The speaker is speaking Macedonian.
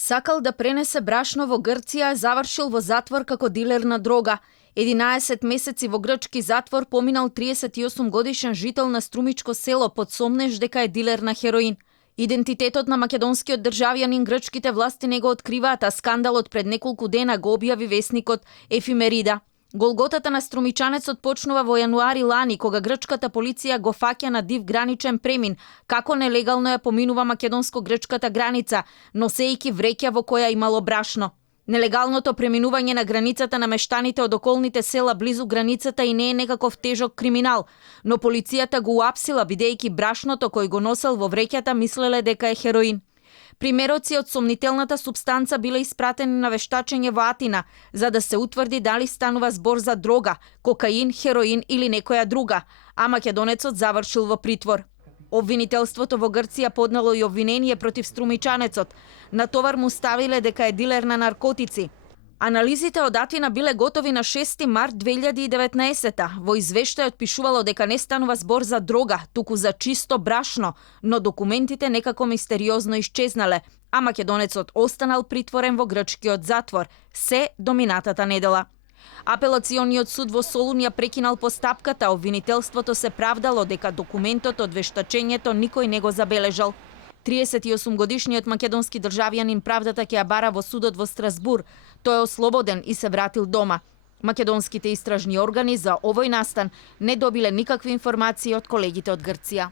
Сакал да пренесе брашно во Грција, завршил во затвор како дилер на дрога. 11 месеци во грчки затвор поминал 38 годишен жител на Струмичко село под сомнеж дека е дилер на хероин. Идентитетот на македонскиот државјанин грчките власти не го откриваат, а скандалот пред неколку дена го објави весникот Ефимерида. Голготата на струмичанецот почнува во јануари лани, кога грчката полиција го фаќа на див граничен премин, како нелегално ја поминува македонско-грчката граница, носејќи вреќа во која имало брашно. Нелегалното преминување на границата на мештаните од околните села близу границата и не е некаков тежок криминал, но полицијата го уапсила бидејќи брашното кој го носел во вреќата мислеле дека е хероин. Примероци од сомнителната супстанца биле испратени на вештачење во Атина, за да се утврди дали станува збор за дрога, кокаин, хероин или некоја друга, а македонецот завршил во притвор. Обвинителството во Грција поднело и обвинение против струмичанецот. На товар му ставиле дека е дилер на наркотици. Анализите од Атина биле готови на 6 март 2019. Во извештајот пишувало дека не станува збор за дрога, туку за чисто брашно, но документите некако мистериозно исчезнале, а македонецот останал притворен во грчкиот затвор, се до минатата недела. Апелациониот суд во Солун ја прекинал постапката, обвинителството се правдало дека документот од вештачењето никој не го забележал. 38-годишниот македонски државјанин правдата ќе ја бара во судот во Страсбур. Тој е ослободен и се вратил дома. Македонските истражни органи за овој настан не добиле никакви информации од колегите од Грција.